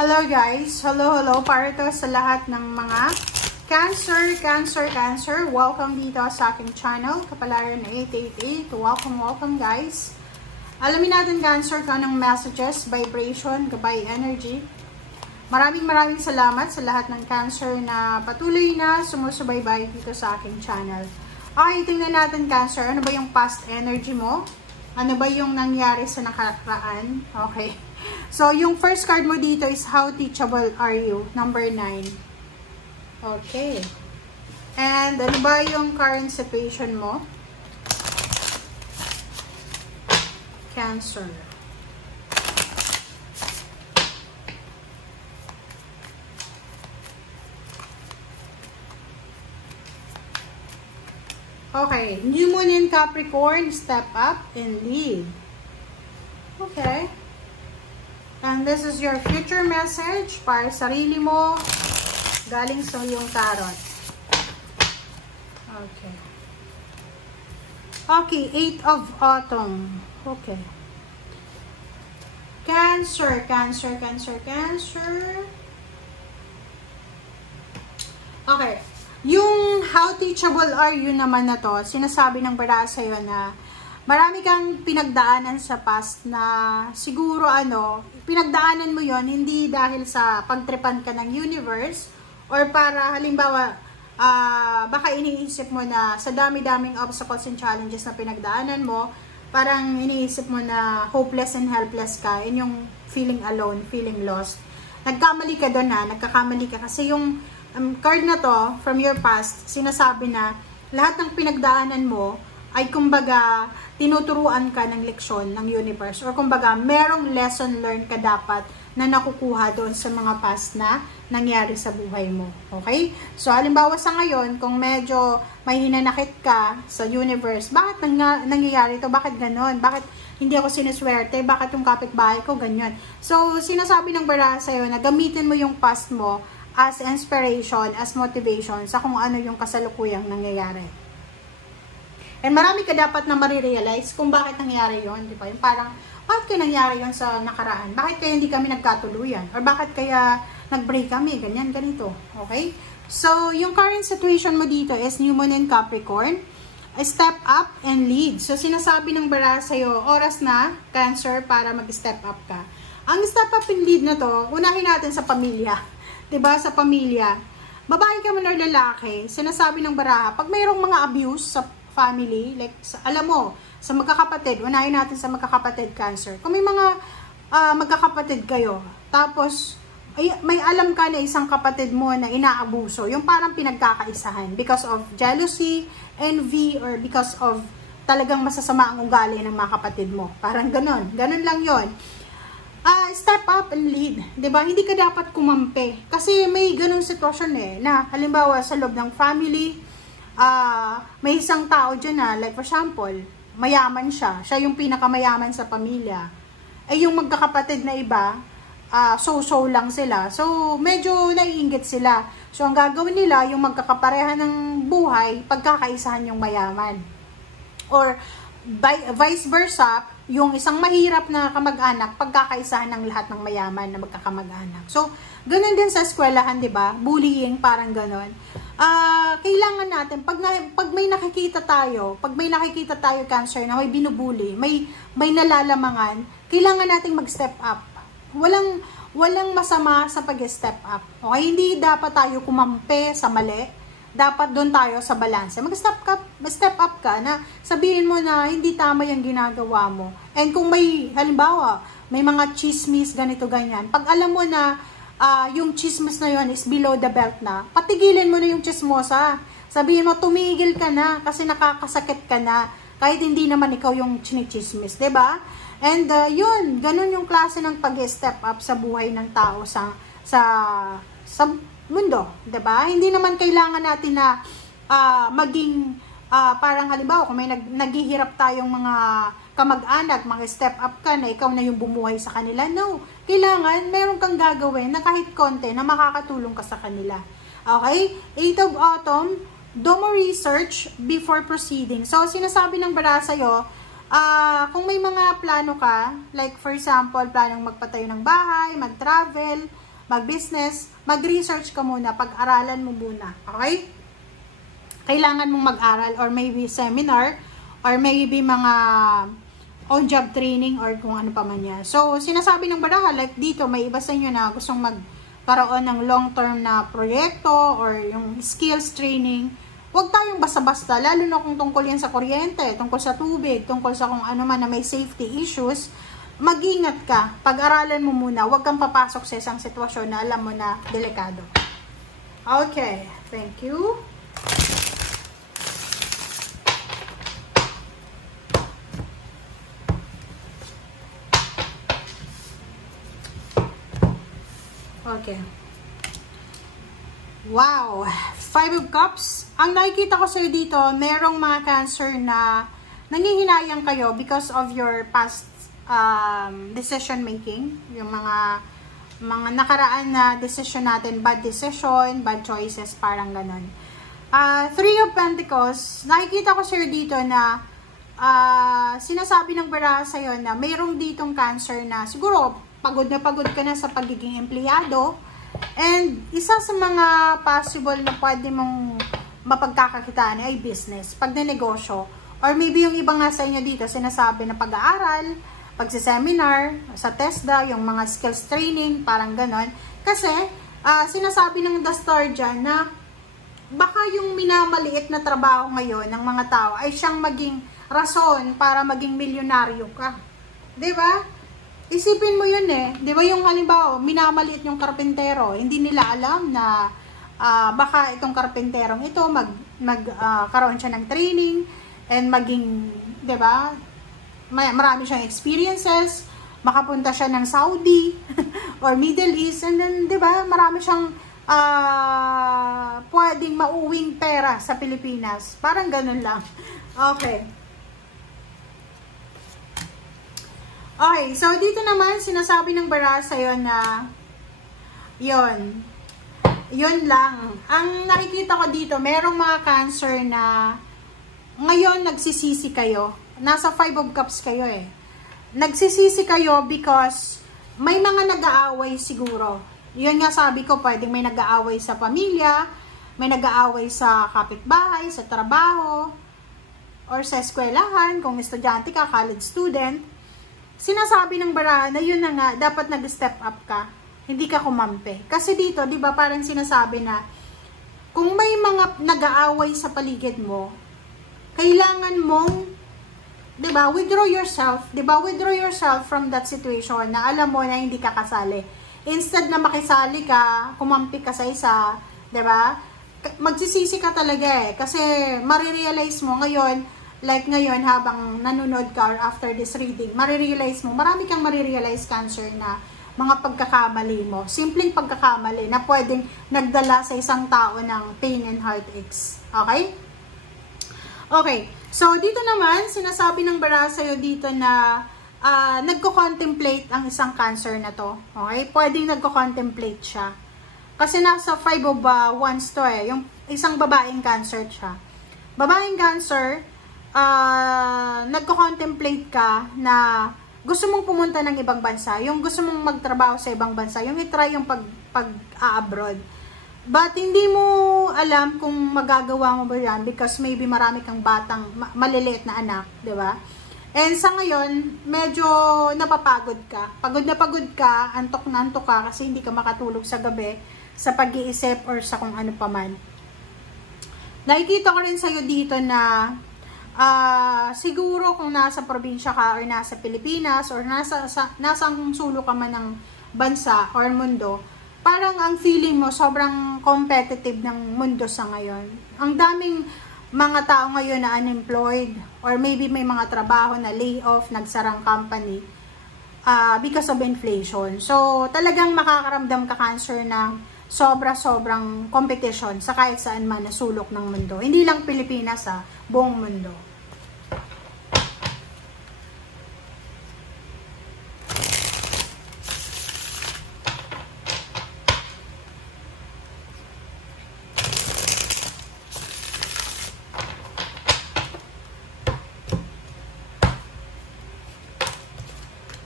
Hello guys! Hello! Para to sa lahat ng mga Cancer. Welcome dito sa aking channel, Kapalaran 888. Welcome guys! Alamin natin Cancer ka ng messages, vibration, gabay energy. Maraming salamat sa lahat ng Cancer na patuloy na sumusubaybay dito sa aking channel. Okay, tingnan natin Cancer, ano ba yung past energy mo? Ano ba yung nangyari sa nakaraan? Okay. So, yung first card mo dito is how teachable are you? Number 9. Okay. And ano ba yung current situation mo? Cancer. Okay. New Moon in Capricorn, step up and lead. Okay. And this is your future message para sa sarili mo galing sa iyong tarot. Okay. Okay, 8 of Autumn. Okay. Cancer. Okay. Yung how teachable are you naman na to, sinasabi ng bara sa'yo na marami kang pinagdaanan sa past na siguro pinagdaanan mo yon hindi dahil sa pagtripan ka ng universe or para halimbawa baka iniisip mo na sa dami-daming obstacles and challenges na pinagdaanan mo, parang iniisip mo na hopeless and helpless ka, yun yung feeling alone, feeling lost. Nagkamali ka doon nagkakamali ka kasi yung card na to from your past, sinasabi na lahat ng pinagdaanan mo ay kumbaga tinuturuan ka ng leksyon ng universe or kumbaga merong lesson learned ka dapat na nakukuha doon sa mga past na nangyari sa buhay mo. Okay? So, halimbawa sa ngayon, kung medyo may hinanakit ka sa universe, bakit nangyayari ito? Bakit ganon? Bakit hindi ako siniswerte? Bakit yung kapitbahay ko ganyan? So, sinasabi ng bara sa'yo na gamitin mo yung past mo as inspiration, as motivation sa kung ano yung kasalukuyang nangyayari. And marami ka dapat na marirealize kung bakit nangyari yon, di ba? Yung parang, bakit kaya nangyari yon sa nakaraan? Bakit kaya hindi kami nagkatuluyan? Or bakit kaya nag-break kami? Ganyan, ganito. Okay? So, yung current situation mo dito is New Moon in Capricorn. Step up and lead. So, sinasabi ng bara sa'yo, oras na, Cancer, para mag-step up ka. Ang step up and lead na to, unahin natin sa pamilya. Diba? Sa pamilya. Babae ka man or lalaki, sinasabi ng baraha, pag mayroong mga abuse sa family, like, alam mo, sa magkakapatid, unahin natin sa magkakapatid Cancer. Kung may mga magkakapatid kayo, tapos, may alam ka na isang kapatid mo na inaabuso, yung parang pinagkakaisahan, because of jealousy, envy, or because of talagang masasama ang ugali ng mga kapatid mo. Parang ganon. Ganon lang yon. Step up and lead. Diba? Hindi ka dapat kumampi. Kasi may ganong sitwasyon na halimbawa sa loob ng family, may isang tao dyan like for example, mayaman siya. Siya yung pinakamayaman sa pamilya. Yung magkakapatid na iba, so-so lang sila. So, medyo naiinggit sila. So, ang gagawin nila, yung magkakapareha ng buhay, pagkakaisahan yung mayaman. Or, vice versa, yung isang mahirap na kamag-anak, pagkakaisahan ng lahat ng mayaman na magkakamag-anak. So, ganun din sa eskwelahan, di ba? Bullying, parang ganun. Kailangan natin, pag may nakikita tayo, Cancer, na may binubuli, may nalalamangan, kailangan nating mag-step up. Walang masama sa pag-step up. Okay? Hindi dapat tayo kumampi sa mali. Dapat doon tayo sa balanse. Mag-step up ka na sabihin mo na hindi tama yung ginagawa mo. And kung may, halimbawa, may mga chismis, ganito, ganyan. Pag alam mo na yung chismis na yun is below the belt na, patigilin mo na yung chismosa. Sabihin mo, tumigil ka na kasi nakakasakit ka na. Kahit hindi naman ikaw yung chinichismis, diba? And yun, ganun yung klase ng pag-step up sa buhay ng tao sa mundo, 'di ba? Hindi naman kailangan natin na maging parang halimbawa kung may naghihirap tayong mga kamag-anak, mga step up ka na ikaw na yung bumuhay sa kanila. No, kailangan meron kang gagawin na kahit konti na makakatulong ka sa kanila. Okay? 8 of Autumn, do more research before proceeding. So, sinasabi ng bara sa'yo, kung may mga plano ka, like for example, planong magpatayo ng bahay, mag-travel, mag-business, mag-research ka muna, pag-aralan mo muna, okay? Kailangan mong mag-aral or maybe seminar or maybe mga on-job training or kung ano pa man yan. So, sinasabi ng baraha, like dito, may iba sa inyo na gustong magkaroon ng long-term na proyekto or yung skills training. Huwag tayong basta-basta, lalo na kung tungkol yan sa kuryente, tungkol sa tubig, tungkol sa kung ano man na may safety issues. Mag-ingat ka, pag-aralan mo muna, huwag kang papasok sa isang sitwasyon na alam mo na delikado. Okay, thank you. Okay. Wow! 5 of Cups. Ang nakikita ko sa'yo dito, merong mga Cancer na nangihinayang kayo because of your past decision making. Yung mga nakaraan na decision natin, bad decision, bad choices, parang ganon. 3 of Pentacles, nakikita ko sa'yo dito na sinasabi ng baraha sa'yo na mayroong ditong Cancer na siguro pagod ka na sa pagiging empleyado. And isa sa mga possible na pwede mong mapagkakakitaan ay business, pagnenegosyo. Or maybe yung iba nga sa inyo dito, sinasabi na pag-aaral, pagsiseminar, sa TESDA, yung mga skills training, parang ganon. Kasi, sinasabi ng The Star dyan na baka yung minamaliit na trabaho ngayon ng mga tao ay siyang maging rason para maging milyonaryo ka. Diba? Isipin mo yun eh. Di ba yung halimbawa, minamaliit yung karpentero. Hindi nila alam na baka itong karpenterong ito magkaroon siya ng training and maging, di ba, marami siyang experiences, makapunta siya ng Saudi or Middle East, and then, di ba, marami siyang pwedeng mauwing pera sa Pilipinas. Parang ganun lang. Okay. Okay, so dito naman, sinasabi ng baraha sa'yo na yun lang. Ang nakikita ko dito, merong mga Cancer na ngayon nagsisisi kayo. Nasa 5 of Cups kayo eh. Nagsisisi kayo because may mga nag-aaway siguro. Yun nga sabi ko, pwedeng may nag-aaway sa pamilya, may nag-aaway sa kapitbahay, sa trabaho, or sa eskwelahan, kung estudyante ka, college student. Sinasabi ng baraha na yun na nga, dapat nag-step up ka. Hindi ka kumampi. Kasi dito, di ba, parang sinasabi na, kung may mga nag-aaway sa paligid mo, kailangan mong, di ba, withdraw yourself. Di ba, withdraw yourself from that situation na alam mo na hindi ka kasali. Instead na makisali ka, kumampi ka sa isa, di ba, magsisisi ka talaga eh. Kasi marirealize mo ngayon, like ngayon, habang nanonood ka or after this reading, marirealize mo, marami kang marirealize Cancer na mga pagkakamali mo. Simpleng pagkakamali na pwedeng nagdala sa isang tao ng pain and heartaches. Okay? Okay. So, dito naman, sinasabi ng baraha sa'yo dito na nagko-contemplate ang isang Cancer na to. Okay? Pwedeng nagko-contemplate siya. Kasi nasa 5 of Wands to eh. Yung isang babaeng Cancer siya. Babaeng Cancer, nagko-contemplate ka na gusto mong pumunta ng ibang bansa, yung gusto mong magtrabaho sa ibang bansa, yung itry yung pag-abroad. But hindi mo alam kung magagawa mo ba yan because maybe marami kang batang maliliit na anak, di ba? And sa ngayon, medyo napapagod ka. Pagod na pagod ka, antok na antok ka kasi hindi ka makatulog sa gabi sa pag-iisip or sa kung ano paman. Nakikita ko rin sa'yo dito na siguro kung nasa probinsya ka or nasa Pilipinas or nasa ang sulok ka man ng bansa or mundo, parang ang feeling mo sobrang competitive ng mundo sa ngayon. Ang daming mga tao ngayon na unemployed or maybe may mga trabaho na layoff, nagsarang company because of inflation. So talagang makakaramdam ka Cancer ng sobra-sobrang competition sa kahit saan man na sulok ng mundo. Hindi lang Pilipinas, buong mundo.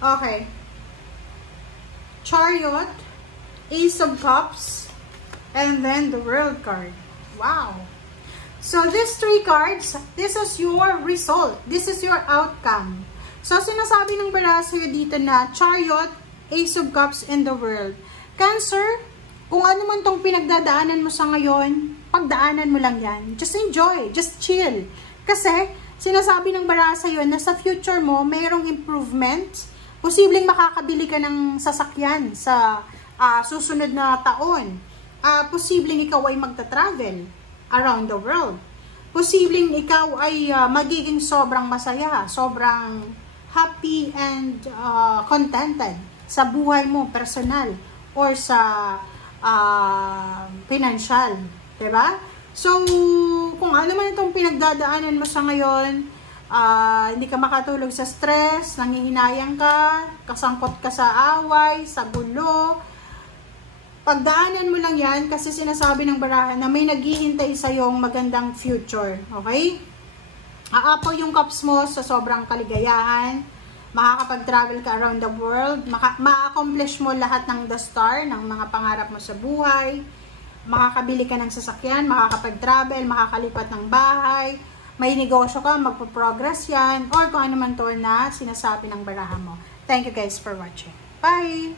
Okay. Chariot. Ace of Cups, and then the World card. Wow! So, these 3 cards, this is your result. This is your outcome. So, sinasabi ng baraha sa'yo dito na Chariot, Ace of Cups, and the World. Cancer, kung ano man tong pinagdadaanan mo sa ngayon, pagdaanan mo lang yan. Just enjoy. Just chill. Kasi, sinasabi ng baraha sa'yo na sa future mo, mayroong improvement. Posibleng makakabili ka ng sasakyan sa susunod na taon. Posibleng ikaw ay magta-travel around the world. Posibleng ikaw ay magiging sobrang masaya, sobrang happy and contented sa buhay mo, personal, or sa financial. Diba? So, kung ano man itong pinagdadaanan mo sa ngayon, hindi ka makatulog sa stress, nangihinayang ka, kasangkot ka sa away, sa gulo, pagdaanan mo lang yan kasi sinasabi ng baraha na may naghihintay sa yung magandang future. Okay? Aapaw yung cups mo sa sobrang kaligayahan, makakapag-travel ka around the world, ma-accomplish mo lahat ng the star, ng mga pangarap mo sa buhay, makakabili ka ng sasakyan, makakapag-travel, makakalipat ng bahay, may negosyo ka, magpo-progress yan, or kung ano man to na sinasabi ng baraha mo. Thank you guys for watching. Bye!